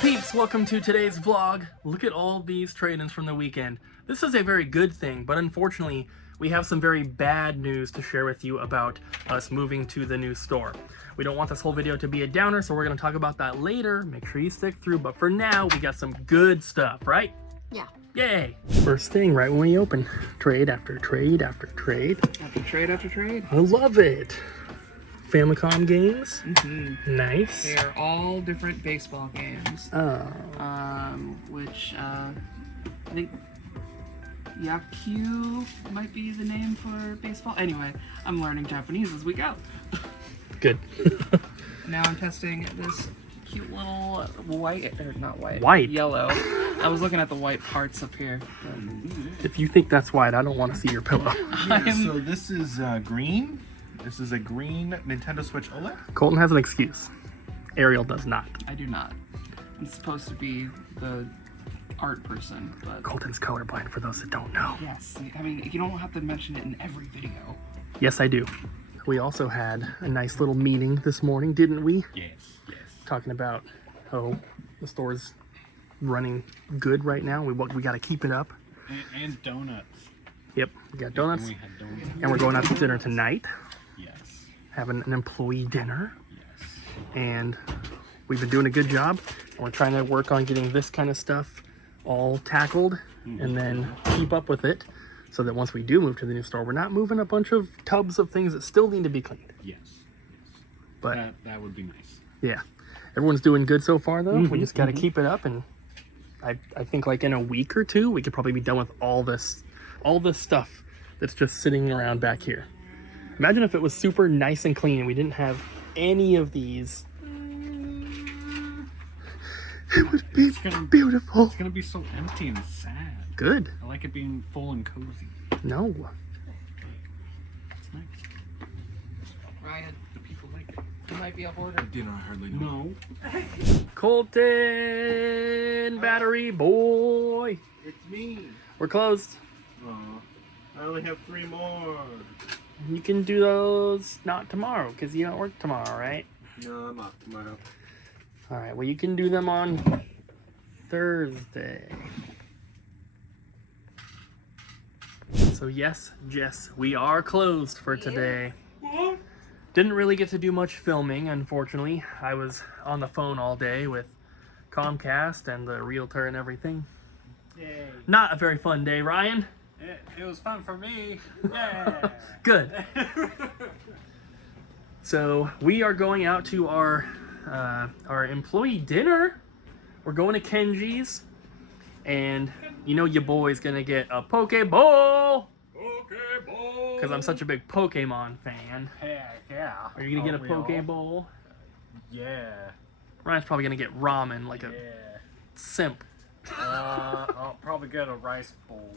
peeps, welcome to today's vlog. Look at all these trade-ins from the weekend. This is a very good thing, but unfortunately, we have some very bad news to share with you about us moving to the new store. We don't want this whole video to be a downer, so we're going to talk about that later. Make sure you stick through, but for now, we got some good stuff, right? Yeah. Yay! First thing, right when we open, trade after trade after trade. After trade after trade. I love it. Famicom games. Nice. They're all different baseball games. Oh. Which I think Yaku might be the name for baseball. Anyway, I'm learning Japanese as we go. Good. Now I'm testing this cute little white, or not white, White? yellow. I was looking at the white parts up here. If you think that's white, I don't want to see your pillow. Yeah, so this is green. This is a green Nintendo Switch OLED. Colton has an excuse. Ariel does not. I do not. I'm supposed to be the art person, but Colton's colorblind, for those that don't know. yes, I mean, you don't have to mention it in every video. Yes, I do. We also had a nice little meeting this morning, didn't we? Yes, yes. Talking about, oh, the store's running good right now. We got to keep it up. And donuts. Yep, we got donuts. We had donuts. And we're going out to dinner tonight. Yes. Having an employee dinner. Yes. And we've been doing a good job. And we're trying to work on getting this kind of stuff all tackled and then keep up with it so that once we do move to the new store, we're not moving a bunch of tubs of things that still need to be cleaned. Yes. But that would be nice. yeah, everyone's doing good so far though. We just got to keep it up, and I think like in a week or two we could probably be done with all this stuff that's just sitting around back here. Imagine if it was super nice and clean and we didn't have any of these. It would be beautiful. It's gonna be so empty and sad. Good. I like it being full and cozy. No. It's nice. Ryan, The people like it. you might be a hoarder. Did I hardly know? Colton, battery boy. It's me. We're closed. I only have 3 more. You can do those not tomorrow because you don't work tomorrow, right? No, I'm off tomorrow. All right, well, you can do them on Thursday. So yes, Jess, we are closed for today. Didn't really get to do much filming, unfortunately. I was on the phone all day with Comcast and the realtor and everything. Yay. Not a very fun day, Ryan. It was fun for me. Yeah. Good. So we are going out to our employee dinner. We're going to Kenji's, and you know your boy's gonna get a Pokeball. Pokeball. Because I'm such a big Pokemon fan. Heck yeah. Are you gonna get a Pokeball? Yeah. Ryan's probably gonna get ramen like a simp. I'll probably get a rice bowl.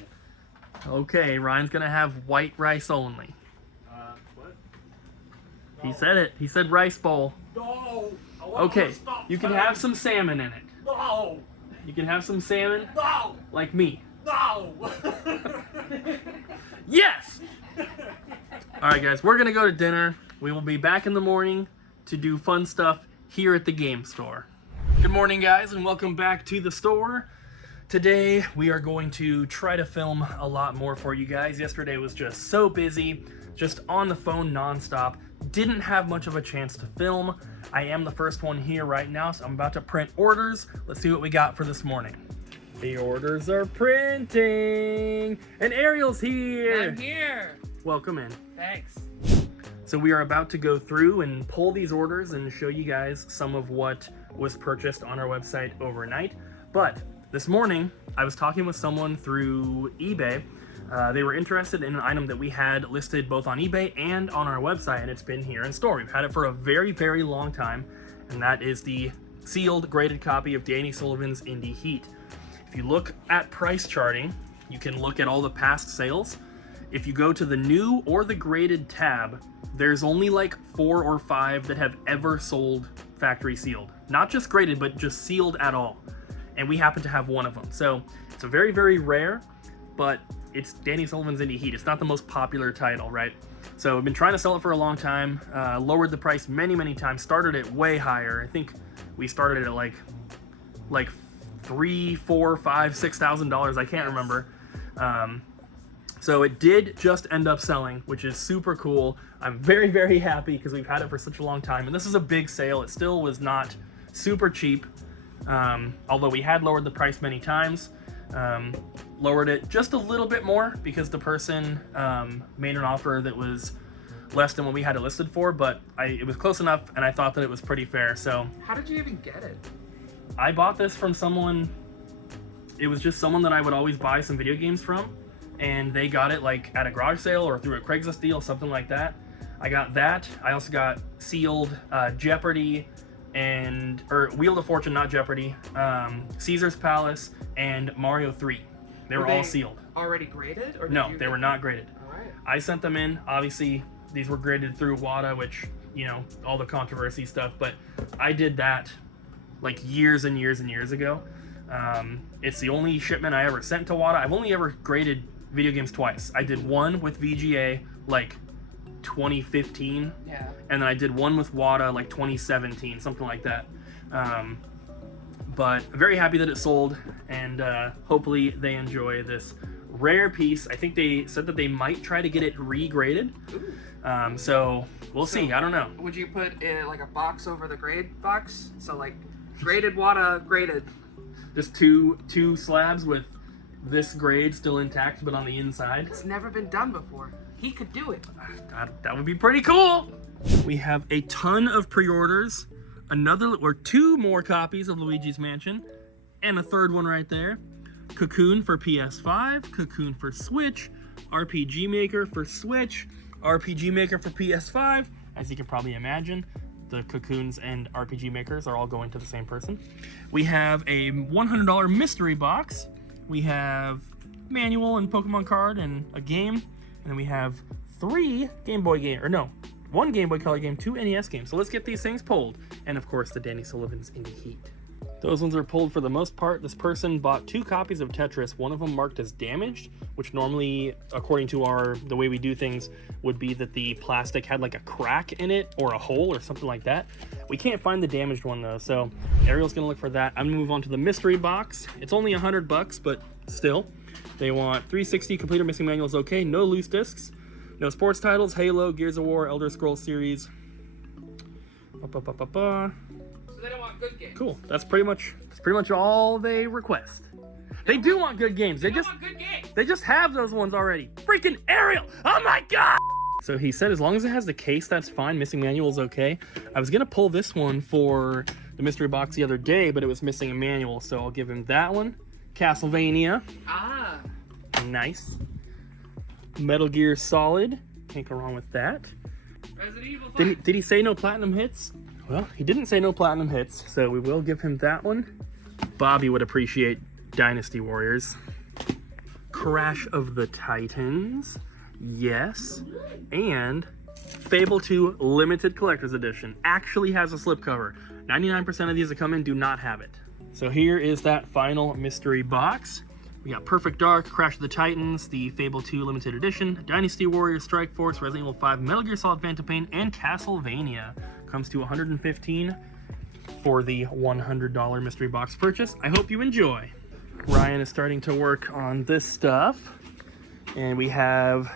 Okay, Ryan's gonna have white rice only. What? He said it. He said rice bowl. No. Okay, you can have some salmon in it. No. You can have some salmon No. like me. No. Yes! Alright guys, we're gonna go to dinner. We will be back in the morning to do fun stuff here at the game store. Good morning guys, and welcome back to the store. Today we are going to try to film a lot more for you guys. Yesterday was just so busy, just on the phone nonstop. Didn't have much of a chance to film. I am the first one here right now, so I'm about to print orders. Let's see what we got for this morning. The orders are printing, and Ariel's here. I'm here. Welcome in. Thanks. So we are about to go through and pull these orders and show you guys some of what was purchased on our website overnight. But this morning, I was talking with someone through eBay. They were interested in an item that we had listed both on eBay and on our website, and it's been here in store. We've had it for a very, very long time, and that is the sealed graded copy of Danny Sullivan's Indy Heat. If you look at price charting, you can look at all the past sales. If you go to the new or the graded tab, there's only like 4 or 5 that have ever sold factory sealed. Not just graded, but just sealed at all. And we happen to have one of them. So it's a very, very rare, but it's Danny Sullivan's Indy Heat. It's not the most popular title, right? So we've been trying to sell it for a long time, lowered the price many, many times, started it way higher. I think we started it at like like $3,000, $4,000, $5,000, $6,000. I can't remember. So it did just end up selling, which is super cool. I'm very, very happy because we've had it for such a long time. And this is a big sale. It still was not super cheap, although we had lowered the price many times. Lowered it just a little bit more because the person made an offer that was less than what we had it listed for, but it was close enough and I thought that it was pretty fair. So how did you even get it? I bought this from someone. It was just someone that I would always buy some video games from, and they got it like at a garage sale or through a Craigslist deal, something like that. I got that. I also got sealed Jeopardy or Wheel of Fortune, not Jeopardy, Caesar's Palace, and Mario 3. They were all sealed. Already graded? Or No, they were not graded. All right. I sent them in. Obviously, these were graded through WADA, which, you know, all the controversy stuff, but I did that like years and years and years ago. It's the only shipment I ever sent to WADA. I've only ever graded video games twice. I did one with VGA like 2015, yeah, and then I did one with WADA like 2017, something like that. But I'm very happy that it sold, and hopefully they enjoy this rare piece. I think they said that they might try to get it regraded. So we'll see. I don't know. Would you put like a box over the grade box? So like graded WADA, graded. Just two slabs with this grade still intact, but on the inside. It's never been done before. He could do it. That would be pretty cool. We have a ton of pre-orders, two more copies of Luigi's Mansion, and a third one right there. Cocoon for PS5, Cocoon for Switch, RPG Maker for Switch, RPG Maker for PS5. As you can probably imagine, the Cocoons and RPG Makers are all going to the same person. We have a $100 mystery box. We have manual and Pokemon card and a game. And then we have one Game Boy Color game, 2 NES games. So let's get these things pulled. And of course, the Danny Sullivan's Indy Heat. Those ones are pulled for the most part. This person bought 2 copies of Tetris, one of them marked as damaged, which normally, according to the way we do things, would be that the plastic had like a crack in it or a hole or something like that. We can't find the damaged one though, so Ariel's gonna look for that. I'm gonna move on to the mystery box. It's only $100, but still. They want 360 complete or missing manuals, okay, no loose discs, no sports titles, Halo, Gears of War, Elder Scrolls series. They don't want good games. Cool. That's pretty much all they request. They do want good games. They just want good games. They just have those ones already. Freaking Ariel! Oh my god! So he said as long as it has the case, that's fine. Missing manual is okay. I was gonna pull this one for the mystery box the other day, but it was missing a manual, so I'll give him that one. Castlevania. Ah. Nice. Metal Gear Solid. Can't go wrong with that. Resident Evil 5. Did he say no platinum hits? Well, he didn't say no platinum hits, so we will give him that one. Bobby would appreciate Dynasty Warriors. Crash of the Titans. Yes. And Fable 2 Limited Collector's Edition. Actually has a slipcover. 99% of these that come in do not have it. So here is that final mystery box. We got Perfect Dark, Crash of the Titans, the Fable 2 Limited Edition, Dynasty Warriors, Strike Force, Resident Evil 5, Metal Gear Solid Phantom Pain, and Castlevania. Comes to $115 for the $100 mystery box purchase. I hope you enjoy. Ryan is starting to work on this stuff, and we have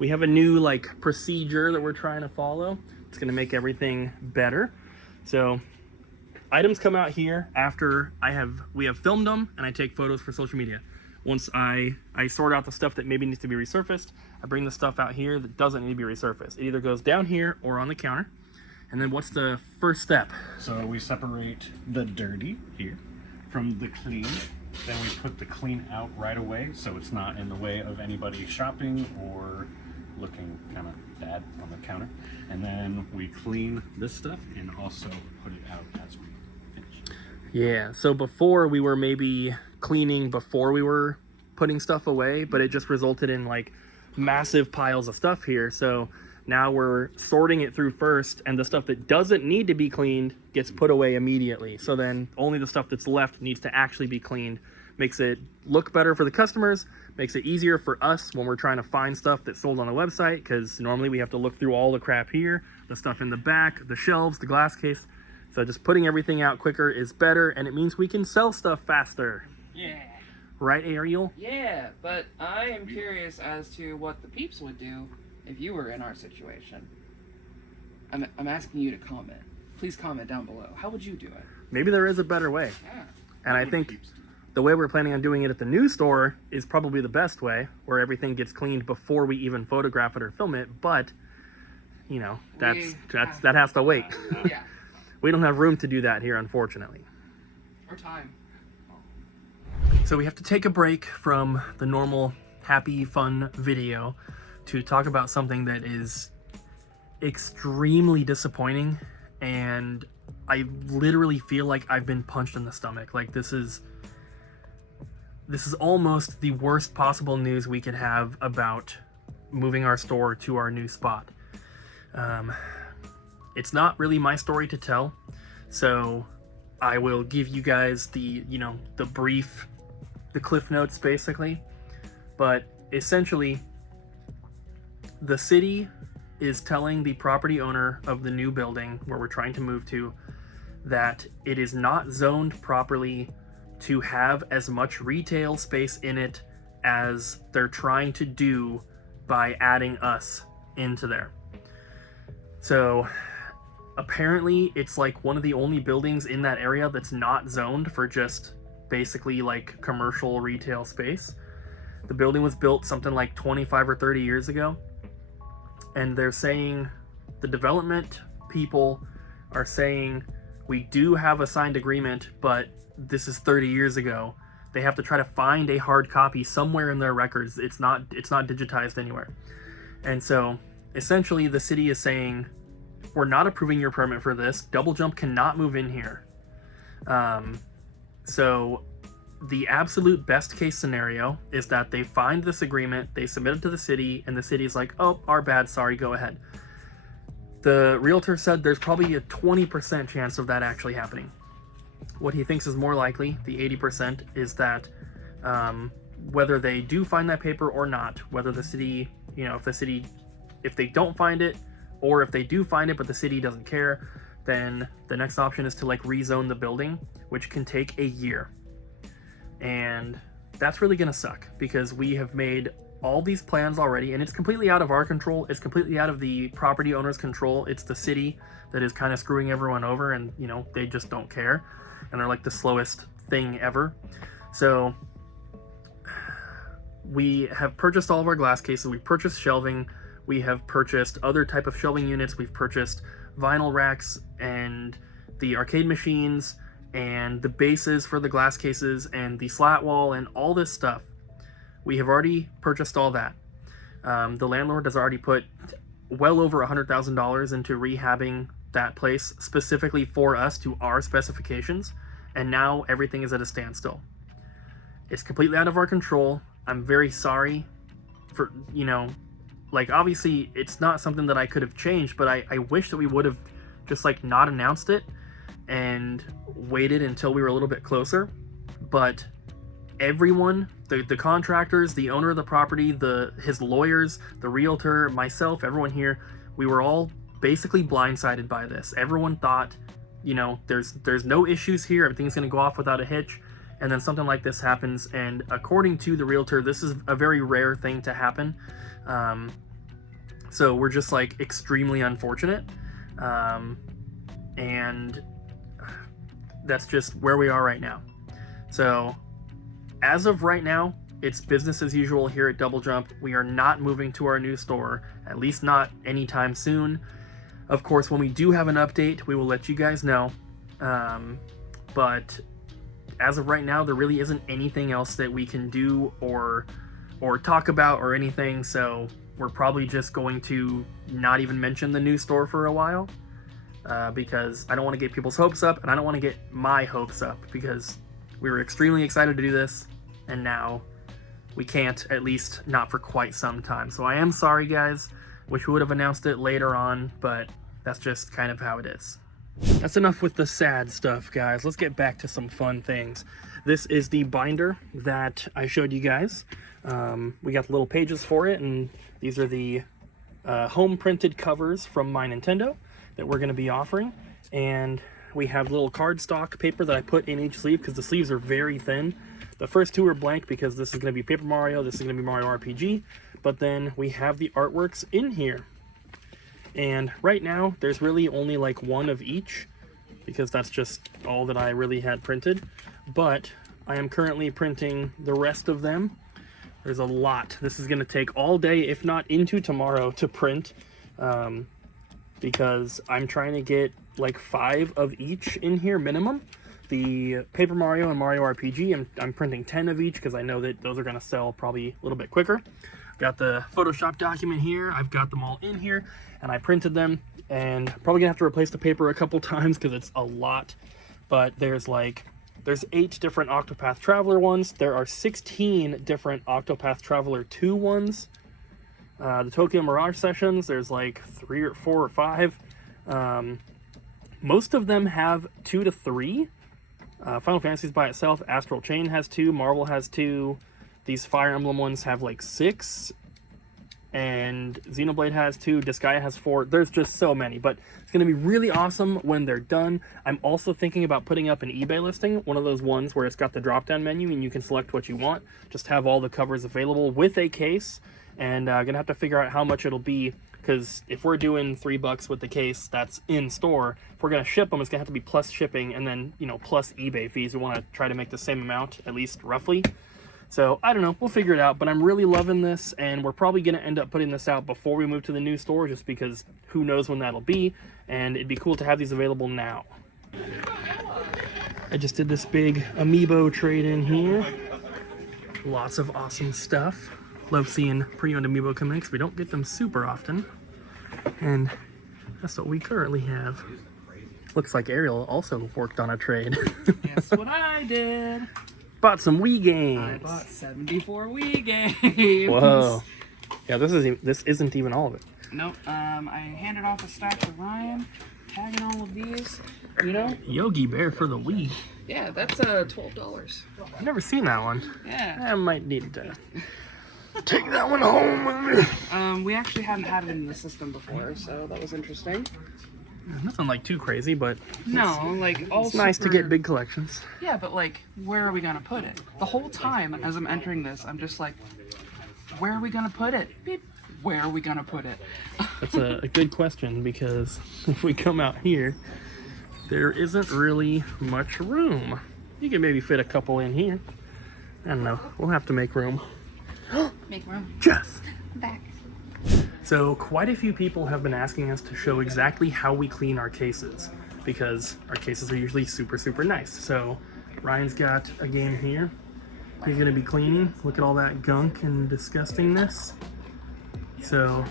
a new like procedure that we're trying to follow. It's going to make everything better. So items come out here after we have filmed them and I take photos for social media. Once I sort out the stuff that maybe needs to be resurfaced, I bring the stuff out here that doesn't need to be resurfaced. It either goes down here or on the counter. And then what's the first step? So we separate the dirty here from the clean. Then we put the clean out right away so it's not in the way of anybody shopping or looking kind of bad on the counter. And then we clean this stuff and also put it out as we finish. Yeah, so before we were maybe cleaning before we were putting stuff away, but it just resulted in like massive piles of stuff here. So now we're sorting it through first, and the stuff that doesn't need to be cleaned gets put away immediately. So then only the stuff that's left needs to actually be cleaned. Makes it look better for the customers, makes it easier for us when we're trying to find stuff that's sold on the website, because normally we have to look through all the crap here, the stuff in the back, the shelves, the glass case. So just putting everything out quicker is better, and it means we can sell stuff faster. Yeah. Right, Ariel? Yeah, but I am curious as to what the peeps would do if you were in our situation. I'm asking you to comment. Please comment down below. How would you do it? Maybe there is a better way. Yeah. And I think the way we're planning on doing it at the new store is probably the best way, where everything gets cleaned before we even photograph it or film it, but, you know, that has to wait. Yeah. We don't have room to do that here, unfortunately. Or time. So we have to take a break from the normal happy, fun video to talk about something that is extremely disappointing, and I literally feel like I've been punched in the stomach. Like, this is almost the worst possible news we could have about moving our store to our new spot. It's not really my story to tell, so I will give you guys the Cliff Notes, basically. But essentially, the city is telling the property owner of the new building where we're trying to move to that it is not zoned properly to have as much retail space in it as they're trying to do by adding us into there. So apparently it's like one of the only buildings in that area that's not zoned for just basically like commercial retail space. The building was built something like 25 or 30 years ago, and they're saying, the development people are saying, we do have a signed agreement, but this is 30 years ago. They have to try to find a hard copy somewhere in their records. It's not digitized anywhere. And so essentially the city is saying, we're not approving your permit for this. Double Jump cannot move in here. So the absolute best case scenario is that they find this agreement, they submit it to the city, and the city's like, oh, our bad, sorry, go ahead. The realtor said there's probably a 20% chance of that actually happening. What he thinks is more likely, the 80%, is that whether they do find that paper or not, whether the city, if they don't find it, or if they do find it but the city doesn't care, then the next option is to like rezone the building, which can take a year. And that's really gonna suck, because we have made all these plans already, and it's completely out of our control. It's completely out of the property owner's control. It's the city that is kind of screwing everyone over, and they just don't care, and they're like the slowest thing ever. So we have purchased all of our glass cases, we purchased shelving, we have purchased other type of shelving units, we've purchased vinyl racks and the arcade machines and the bases for the glass cases and the slat wall and all this stuff. We have already purchased all that. The landlord has already put well over $100,000 into rehabbing that place specifically for us to our specifications, and now everything is at a standstill. It's completely out of our control. I'm very sorry for, like, obviously it's not something that I could have changed, but I wish that we would have just like not announced it and waited until we were a little bit closer. But everyone, the contractors, the owner of the property, his lawyers, the realtor, myself, everyone here, we were all basically blindsided by this. Everyone thought, there's no issues here, everything's going to go off without a hitch, and then something like this happens. And according to the realtor, this is a very rare thing to happen. So we're just like extremely unfortunate, and that's just where we are right now. So as of right now, it's business as usual here at Double Jump. We are not moving to our new store, at least not anytime soon. Of course, when we do have an update, we will let you guys know. But as of right now, there really isn't anything else that we can do or talk about or anything. So we're probably just going to not even mention the new store for a while, because I don't want to get people's hopes up, and I don't want to get my hopes up, because we were extremely excited to do this, and now we can't, at least not for quite some time. So I am sorry, guys. Wish we would have announced it later on, but that's just kind of how it is. That's enough with the sad stuff, guys. Let's get back to some fun things. This is the binder that I showed you guys. We got the little pages for it, and these are the home printed covers from my Nintendo that we're going to be offering. And we have little cardstock paper that I put in each sleeve because the sleeves are very thin. The first two are blank because this is going to be Paper Mario, this is going to be Mario RPG, but then we have the artworks in here. And right now, there's really only like one of each, because that's just all that I really had printed. But I am currently printing the rest of them. There's a lot. This is going to take all day, if not into tomorrow, to print, because I'm trying to get like 5 of each in here minimum. The Paper Mario and Mario RPG, I'm printing 10 of each because I know that those are going to sell probably a little bit quicker. Got the Photoshop document here. I've got them all in here, and I printed them, and probably gonna have to replace the paper a couple times because it's a lot. But there's 8 different Octopath Traveler ones. There are 16 different Octopath Traveler 2 ones. The Tokyo Mirage Sessions, there's like 3 or 4 or 5. Most of them have 2 to 3. Final Fantasy's by itself. Astral Chain has 2. Marvel has 2. These Fire Emblem ones have like 6. And Xenoblade has 2. Disgaea has 4. There's just so many. But it's going to be really awesome when they're done. I'm also thinking about putting up an eBay listing. One of those ones where it's got the drop-down menu and you can select what you want. Just have all the covers available with a case. And going to have to figure out how much it'll be. Because if we're doing $3 with the case that's in store, if we're going to ship them, it's going to have to be plus shipping and then, you know, plus eBay fees. We want to try to make the same amount, at least roughly. So I don't know, we'll figure it out, but I'm really loving this, and we're probably going to end up putting this out before we move to the new store, just because who knows when that'll be, and it'd be cool to have these available now. I just did this big amiibo trade in here. Lots of awesome stuff. Love seeing pre-owned amiibo come in because we don't get them super often. And that's what we currently have. Looks like Ariel also worked on a trade. Guess what I did? Bought some Wii games. I bought 74 Wii games. Whoa. Yeah, this isn't even all of it. Nope. I handed off a stack to Ryan, tagging all of these. You know? Yogi Bear for the Wii. Yeah, that's $12. I've never seen that one. Yeah. I might need to take that one home with me. We actually hadn't had it in the system before, so that was interesting. Nothing like too crazy, but no, like all it's nice to get big collections. Yeah, but like, where are we gonna put it? The whole time as I'm entering this, I'm just like, where are we gonna put it? Beep. Where are we gonna put it? That's a good question, because if we come out here, there isn't really much room. You can maybe fit a couple in here. I don't know. We'll have to make room. Make room. Jess! Back. So quite a few people have been asking us to show exactly how we clean our cases, because our cases are usually super, super nice. So Ryan's got a game here. He's gonna be cleaning. Look at all that gunk and disgustingness. So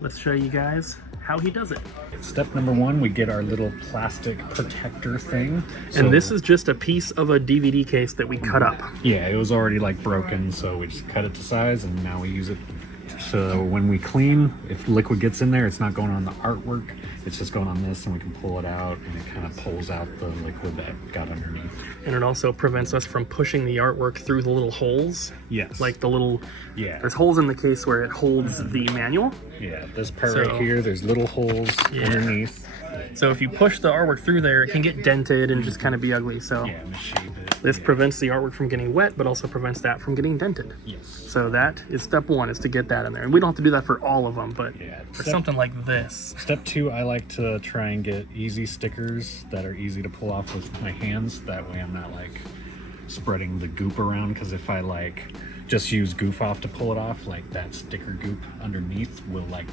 let's show you guys how he does it. Step number 1, we get our little plastic protector thing. And this is just a piece of a DVD case that we cut up. Yeah, it was already like broken, so we just cut it to size and now we use it. So when we clean, if liquid gets in there, it's not going on the artwork, it's just going on this, and we can pull it out and it kind of pulls out the liquid that got underneath. And it also prevents us from pushing the artwork through the little holes. Yes. Like the little, yeah. There's holes in the case where it holds the manual. Yeah, this part right here, there's little holes underneath. So if you push the artwork through there, it can get dented and just kind of be ugly. So yeah, misshape it. This prevents the artwork from getting wet, but also prevents that from getting dented. Yes. So that is step 1, is to get that in there. And we don't have to do that for all of them, but for something like this. Step 2, I like to try and get easy stickers that are easy to pull off with my hands. That way I'm not like spreading the goop around, because if I like just use Goof Off to pull it off, like that sticker goop underneath will like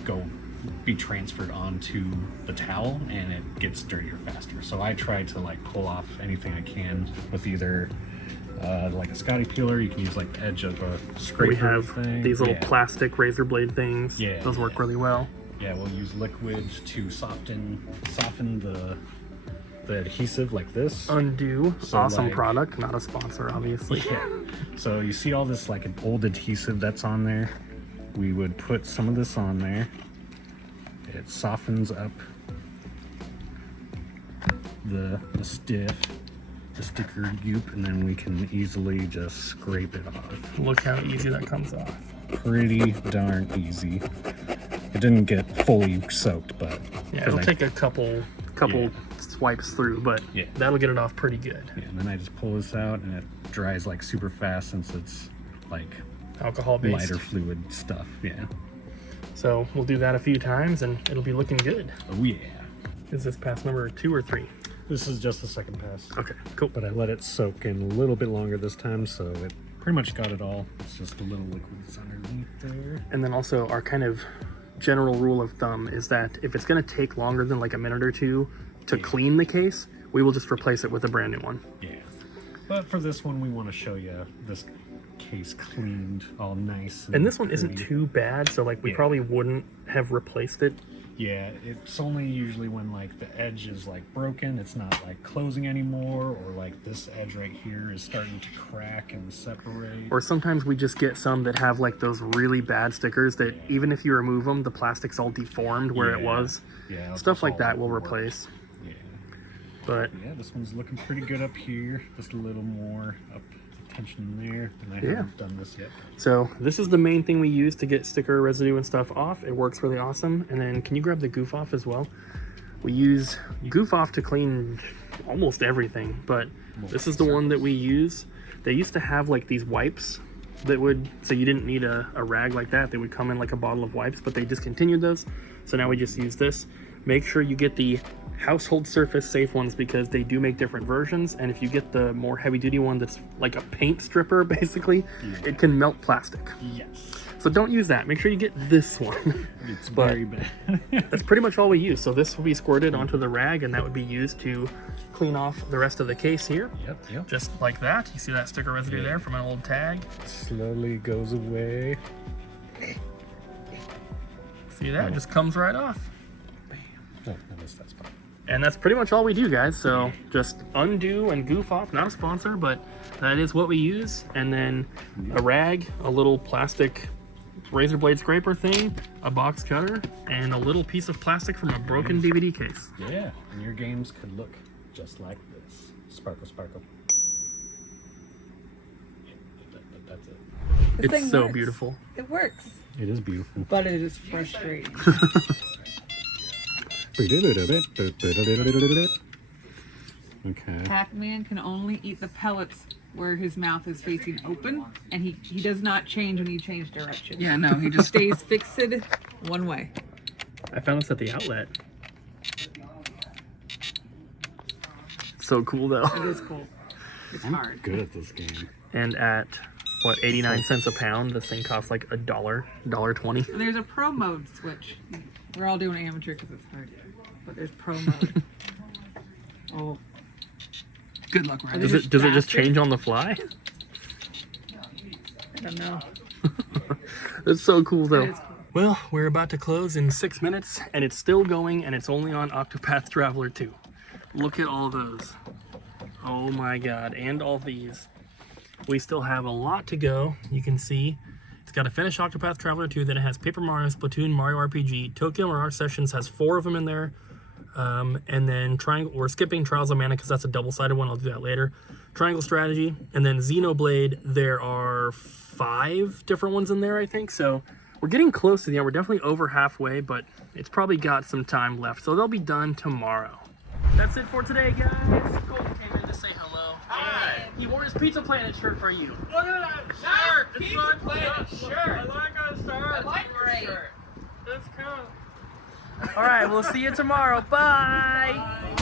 be transferred onto the towel and it gets dirtier faster. So I try to like pull off anything I can with either like a Scotty Peeler. You can use like the edge of a scraper. We have thing. these little plastic razor blade things. Yeah, those work really well. Yeah, we'll use liquid to soften the adhesive like this. Undo, So, awesome like, product, not a sponsor obviously. Yeah. So you see all this like an old adhesive that's on there. We would put some of this on there. It softens up the sticker goop, and then we can easily just scrape it off. Look how easy that comes off. Pretty darn easy. It didn't get fully soaked, but Yeah, it'll take a couple couple swipes through, but that'll get it off pretty good. Yeah, and then I just pull this out and it dries like super fast since it's like Alcohol based. lighter fluid stuff. Yeah. So we'll do that a few times and it'll be looking good. Oh yeah. Is this pass number 2 or 3? This is just the second pass. Okay, cool. But I let it soak in a little bit longer this time, so it pretty much got it all. It's just a little liquid that's underneath there. And then also our kind of general rule of thumb is that if it's going to take longer than like a minute or two to clean the case, we will just replace it with a brand new one. Yeah. But for this one, we want to show you this case cleaned, all nice. And this one isn't too bad, so like we probably wouldn't have replaced it. Yeah, it's only usually when like the edge is like broken, it's not like closing anymore, or like this edge right here is starting to crack and separate. Or sometimes we just get some that have like those really bad stickers that even if you remove them, the plastic's all deformed where it was. Yeah. Stuff like that we'll replace. Yeah. But yeah, this one's looking pretty good up here. Just a little more up tension there, and I haven't done this yet. So this is the main thing we use to get sticker residue and stuff off. It works really awesome. And then can you grab the Goof Off as well? We use Goof Off to clean almost everything, but this is the one that we use. They used to have like these wipes that would, so you didn't need a rag like that. They would come in like a bottle of wipes, but they discontinued those. So now we just use this. Make sure you get the household surface safe ones because they do make different versions, and if you get the more heavy duty one that's like a paint stripper basically, it can melt plastic. Yes. So don't use that. Make sure you get this one. It's very bad. That's pretty much all we use. So this will be squirted onto the rag and that would be used to clean off the rest of the case here. Yep. Just like that. You see that sticker residue there from an old tag? Slowly goes away. See that? It just comes right off. Oh, I missed that spot. And that's pretty much all we do, guys. So just undo and Goof Off, not a sponsor, but that is what we use. And then a rag, a little plastic razor blade scraper thing, a box cutter, and a little piece of plastic from a broken DVD case. Yeah, and your games could look just like this. Sparkle, sparkle. That's it. It's so beautiful. It works. It is beautiful. But it is frustrating. Okay. Pac Man can only eat the pellets where his mouth is facing open, and he does not change when you change direction. Yeah, no, he just Stays fixed one way. I found this at the outlet. So cool though. It is cool. It's hard. Good at this game. And at what, 89 cents a pound, this thing costs like $1.20. And there's a pro mode switch. We're all doing amateur because it's hard, but there's pro mode. Oh. good luck, Ryan. Does it just change on the fly? I don't know. It's so cool though. It is cool. Well, we're about to close in 6 minutes and it's still going and it's only on Octopath Traveler 2. Look at all those. Oh my god, and all these. We still have a lot to go. You can see it's got to finish Octopath Traveler 2, then it has Paper Mario, Splatoon, Mario RPG, Tokyo Mirage Sessions has 4 of them in there. And then we're skipping Trials of Mana because that's a double-sided one. I'll do that later. Triangle Strategy, and then Xenoblade. There are 5 different ones in there, I think. So we're getting close to the end. We're definitely over halfway, but it's probably got some time left. So they'll be done tomorrow. That's it for today, guys. Colton came in to say hello. Hi. He wore his Pizza Planet shirt for you. Look at that shirt! It's Pizza Planet shirt! I like a shirt! I like Great. shirt. That's cool. All right, we'll see you tomorrow. Bye.